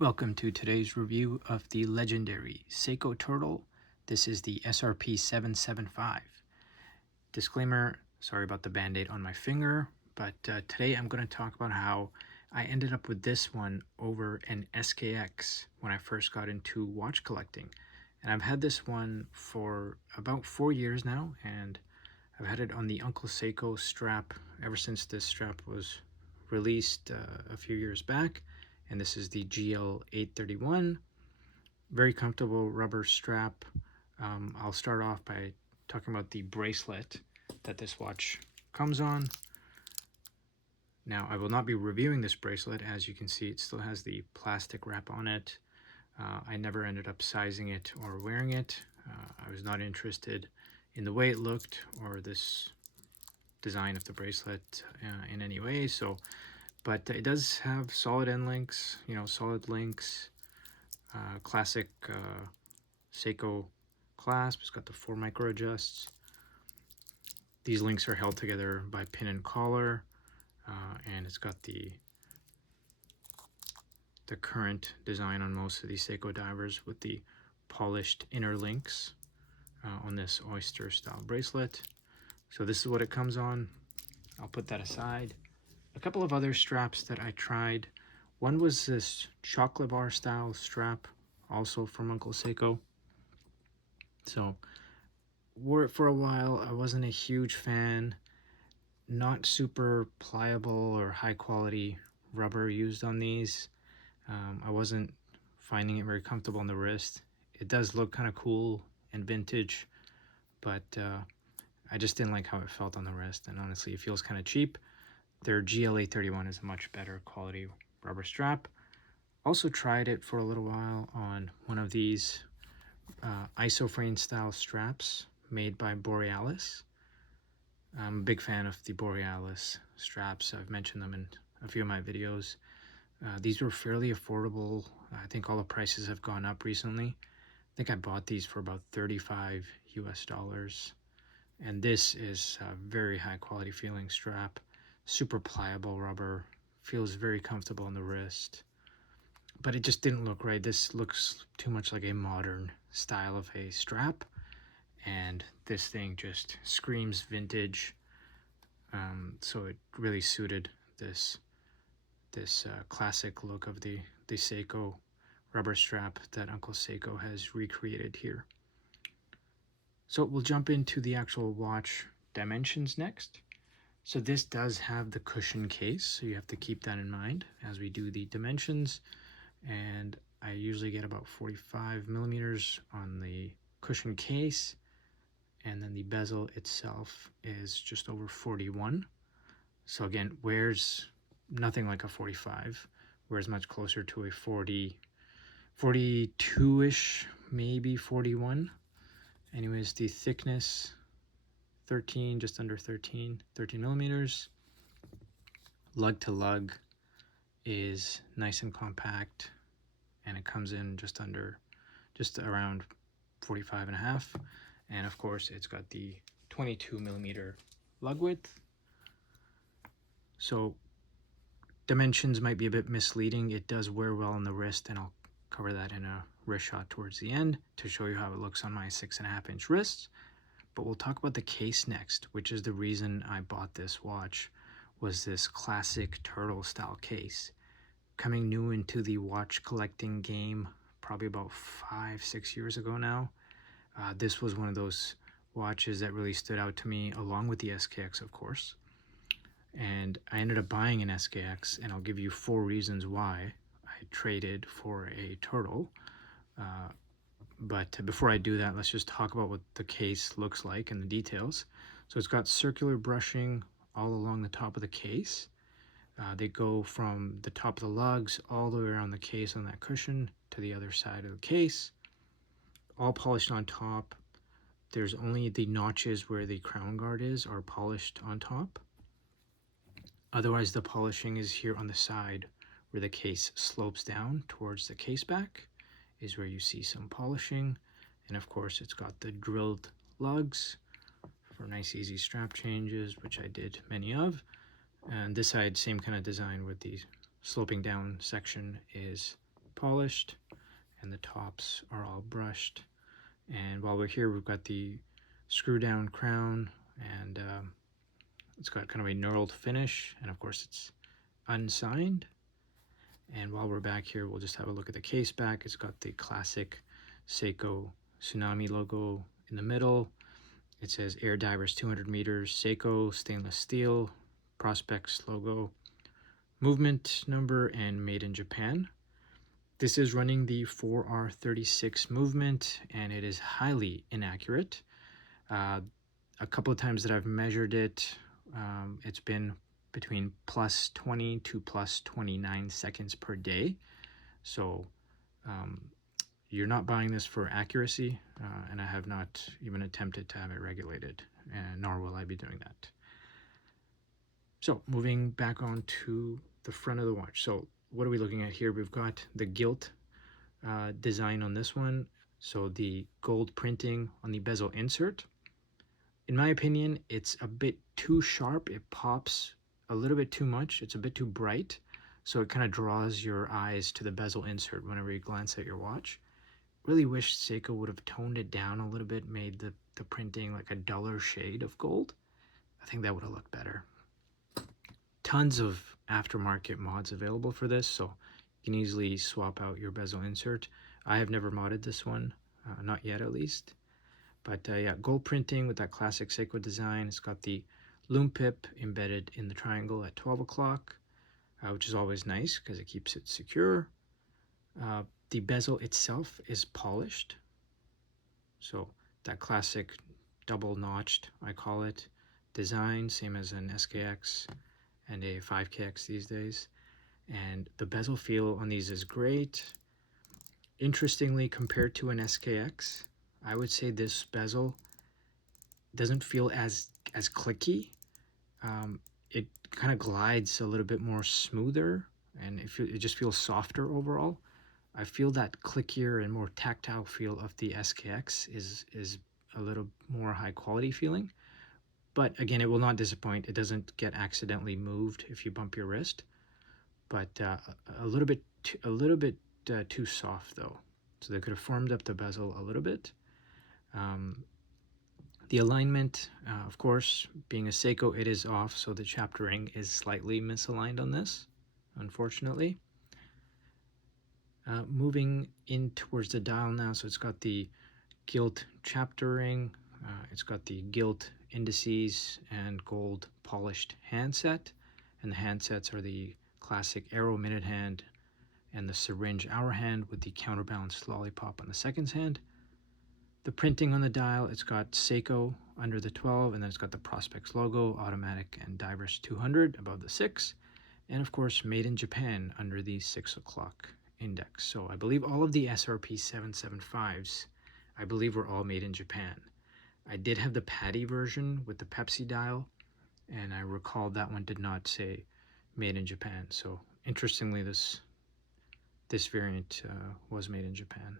Welcome to today's review of the legendary Seiko turtle. This is the SRP775. Disclaimer, sorry about the band-aid on my finger, but today I'm going to talk about how I ended up with this one over an SKX when I first got into watch collecting. And I've had this one for about 4 years now, and I've had it on the Uncle Seiko strap ever since this strap was released a few years back. And this is the GL831. Very comfortable rubber strap. I'll start off by talking about the bracelet that this watch comes on. Now, I will not be reviewing this bracelet. As you can see, it still has the plastic wrap on it. I never ended up sizing it or wearing it. I was not interested in the way it looked or this design of the bracelet in any way. But it does have solid end links, solid links, classic Seiko clasp. It's got the 4 micro adjusts. These links are held together by pin and collar, and it's got the current design on most of these Seiko divers with the polished inner links on this oyster style bracelet. So this is what it comes on. I'll put that aside. A couple of other straps that I tried. One was this chocolate bar style strap, also from Uncle Seiko. So, wore it for a while. I wasn't a huge fan. Not super pliable or high quality rubber used on these. I wasn't finding it very comfortable on the wrist. It does look kind of cool and vintage, but I just didn't like how it felt on the wrist. And honestly, it feels kind of cheap. Their GL831 is a much better quality rubber strap. Also tried it for a little while on one of these isofrane style straps made by Borealis. I'm a big fan of the Borealis straps. I've mentioned them in a few of my videos. These were fairly affordable. I think all the prices have gone up recently. I think I bought these for about $35 US. And this is a very high quality feeling strap. Super pliable rubber, feels very comfortable on the wrist, but it just didn't look right. This looks too much like a modern style of a strap, and this thing just screams vintage. So it really suited this classic look of the Seiko rubber strap that Uncle Seiko has recreated here. So we'll jump into the actual watch dimensions next. So this does have the cushion case, so you have to keep that in mind as we do the dimensions. And I usually get about 45 millimeters on the cushion case, and then the bezel itself is just over 41. So again, wears nothing like a 45, wears much closer to a 40, 42-ish, maybe 41. Anyways, the thickness, 13, just under 13 millimeters. Lug to lug is nice and compact, and it comes in just around 45.5. And of course, it's got the 22 millimeter lug width. So dimensions might be a bit misleading. It does wear well on the wrist, and I'll cover that in a wrist shot towards the end to show you how it looks on my 6.5-inch wrists. But we'll talk about the case next, which is the reason I bought this watch, was this classic turtle style case. Coming new into the watch collecting game probably about 5-6 years ago now. This was one of those watches that really stood out to me, along with the SKX, of course. And I ended up buying an SKX, and I'll give you 4 reasons why I traded for a turtle. But before I do that, let's just talk about what the case looks like and the details. So it's got circular brushing all along the top of the case. They go from the top of the lugs all the way around the case on that cushion to the other side of the case. All polished on top. There's only the notches where the crown guard is are polished on top. Otherwise, the polishing is here on the side where the case slopes down towards the case back is where you see some polishing. And of course, it's got the drilled lugs for nice easy strap changes, which I did many of. And this side, same kind of design with the sloping down section is polished, and the tops are all brushed. And while we're here, we've got the screw down crown, and it's got kind of a knurled finish, and of course it's unsigned. And while we're back here, we'll just have a look at the case back. It's got the classic Seiko Tsunami logo in the middle. It says Air Divers 200 meters, Seiko stainless steel, Prospects logo, movement number, and made in Japan. This is running the 4R36 movement, and it is highly inaccurate. A couple of times that I've measured it, it's been between plus 20 to plus 29 seconds per day. So you're not buying this for accuracy, and I have not even attempted to have it regulated, and nor will I be doing that. So moving back on to the front of the watch. So what are we looking at here? We've got the gilt design on this one. So the gold printing on the bezel insert. In my opinion, it's a bit too sharp. It pops a little bit too much. It's a bit too bright. So it kind of draws your eyes to the bezel insert whenever you glance at your watch. Really wish Seiko would have toned it down a little bit, made the printing like a duller shade of gold. I think that would have looked better. Tons of aftermarket mods available for this, so you can easily swap out your bezel insert. I have never modded this one, not yet at least. But yeah, gold printing with that classic Seiko design. It's got the loom pip embedded in the triangle at 12 o'clock, which is always nice because it keeps it secure. The bezel itself is polished. So that classic double notched, I call it, design, same as an SKX and a 5KX these days. And the bezel feel on these is great. Interestingly, compared to an SKX, I would say this bezel doesn't feel as clicky. It kind of glides a little bit more smoother, and it just feels softer overall. I feel that clickier and more tactile feel of the SKX is a little more high quality feeling. But again, it will not disappoint. It doesn't get accidentally moved if you bump your wrist. But a little bit too soft though. So they could have formed up the bezel a little bit. The alignment, of course, being a Seiko, it is off, so the chapter ring is slightly misaligned on this, unfortunately. Moving in towards the dial now, so it's got the gilt chapter ring, it's got the gilt indices and gold polished handset, and the handsets are the classic arrow minute hand and the syringe hour hand with the counterbalanced lollipop on the second hand. The printing on the dial, it's got Seiko under the 12, and then it's got the Prospects logo, automatic and Divers 200 above the 6, and of course made in Japan under the 6 o'clock index. So I believe all of the SRP775s, I believe were all made in Japan. I did have the Patty version with the Pepsi dial, and I recall that one did not say made in Japan. So interestingly, this variant was made in Japan.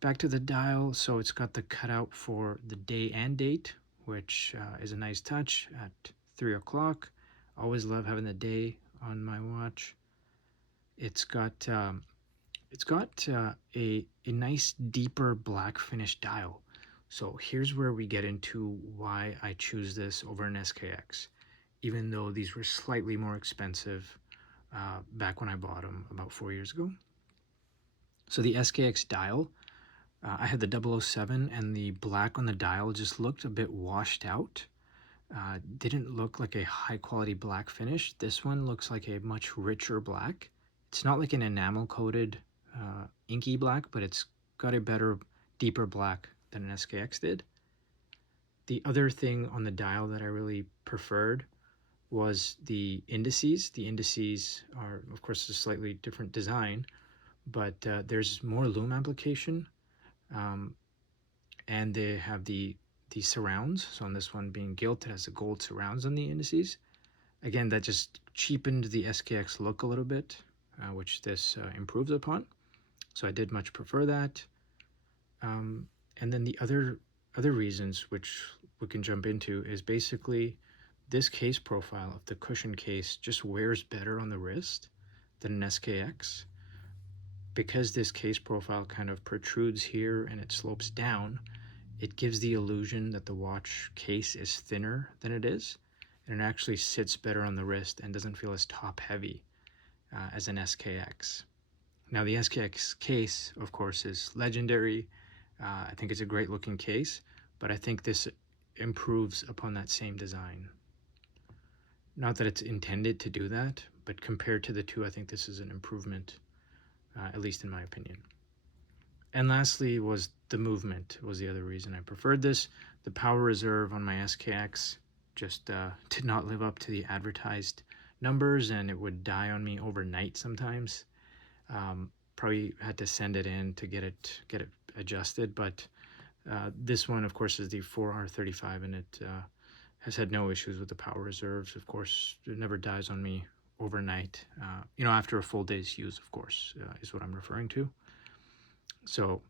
Back to the dial, so it's got the cutout for the day and date, which is a nice touch at 3 o'clock. Always love having the day on my watch. It's got a nice deeper black finish dial. So here's where we get into why I choose this over an SKX, even though these were slightly more expensive back when I bought them about 4 years ago. So the SKX dial, I had the 007, and the black on the dial just looked a bit washed out. Didn't look like a high quality black finish. This one looks like a much richer black. It's not like an enamel coated inky black, but it's got a better, deeper black than an SKX did. The other thing on the dial that I really preferred was the indices. The indices are, of course, a slightly different design, but there's more loom application. And they have the surrounds. So on this one being gilt, it has the gold surrounds on the indices. Again, that just cheapened the SKX look a little bit, which this improves upon. So I did much prefer that. And then the other reasons, which we can jump into, is basically this case profile of the cushion case just wears better on the wrist than an SKX. because this case profile kind of protrudes here and it slopes down, it gives the illusion that the watch case is thinner than it is, and it actually sits better on the wrist and doesn't feel as top heavy as an SKX. Now the SKX case, of course, is legendary. I think it's a great looking case, but I think this improves upon that same design. Not that it's intended to do that, but compared to the two, I think this is an improvement, at least in my opinion. And lastly was the movement was the other reason I preferred this. The power reserve on my SKX just did not live up to the advertised numbers, and it would die on me overnight sometimes. Probably had to send it in to get it adjusted, but this one, of course, is the 4R35, and it has had no issues with the power reserves. Of course, it never dies on me overnight. After a full day's use, of course, is what I'm referring to. So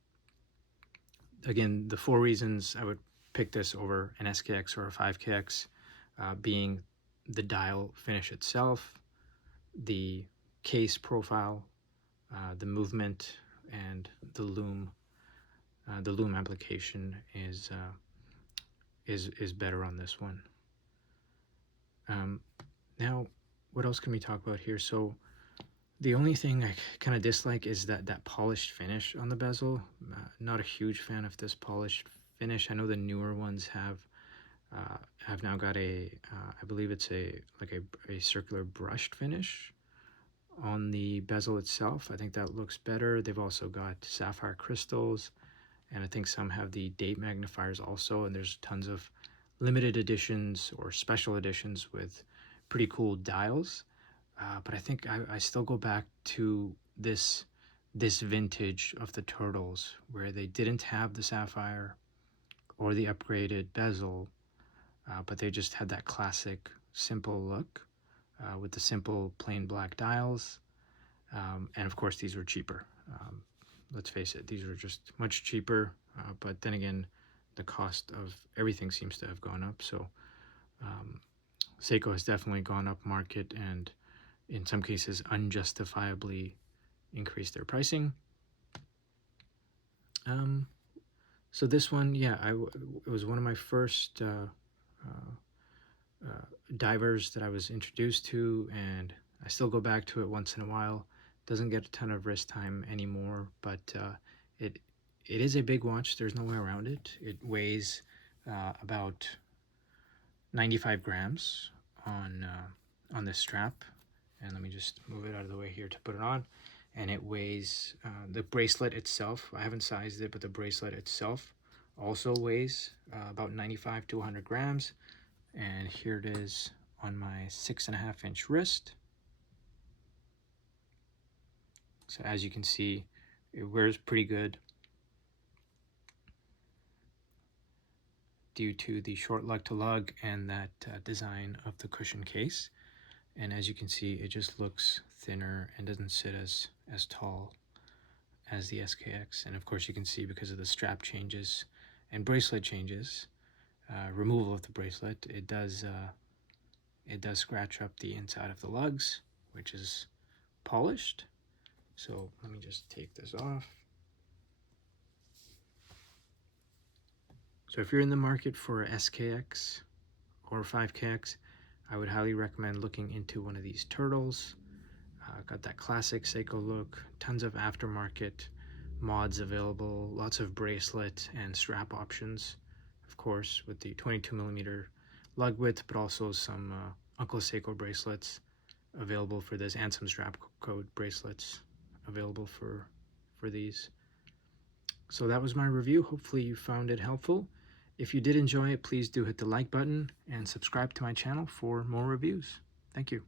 again, the 4 reasons I would pick this over an SKX or a 5KX being the dial finish itself, the case profile, the movement, and the loom. The loom application is better on this one. Now, what else can we talk about here? So the only thing I kind of dislike is that polished finish on the bezel. Not a huge fan of this polished finish. I know the newer ones have now got I believe it's a circular brushed finish on the bezel itself. I think that looks better. They've also got sapphire crystals, and I think some have the date magnifiers also, and there's tons of limited editions or special editions with pretty cool dials. But I think I still go back to this vintage of the turtles where they didn't have the sapphire or the upgraded bezel, but they just had that classic simple look with the simple plain black dials. And of course, these were cheaper. Let's face it, these were just much cheaper. But then again, the cost of everything seems to have gone up. So Seiko has definitely gone up market and in some cases unjustifiably increased their pricing. So this one, yeah, it was one of my first divers that I was introduced to, and I still go back to it once in a while. Doesn't get a ton of wrist time anymore, but it is a big watch. There's no way around it. It weighs about 95 grams on this strap, and let me just move it out of the way here to put it on. And it weighs the bracelet itself. I haven't sized it, but the bracelet itself also weighs about 95 to 100 grams. And here it is on my 6.5-inch wrist. So as you can see, it wears pretty good due to the short lug to lug and that design of the cushion case. And as you can see, it just looks thinner and doesn't sit as tall as the SKX. And of course you can see because of the strap changes and bracelet changes, removal of the bracelet, it does scratch up the inside of the lugs, which is polished. So let me just take this off. So if you're in the market for a SKX or 5KX, I would highly recommend looking into one of these turtles. Got that classic Seiko look, tons of aftermarket mods available, lots of bracelet and strap options, of course, with the 22mm lug width, but also some Uncle Seiko bracelets available for this, and some strap code bracelets available for these. So that was my review. Hopefully you found it helpful. If you did enjoy it, please do hit the like button and subscribe to my channel for more reviews. Thank you.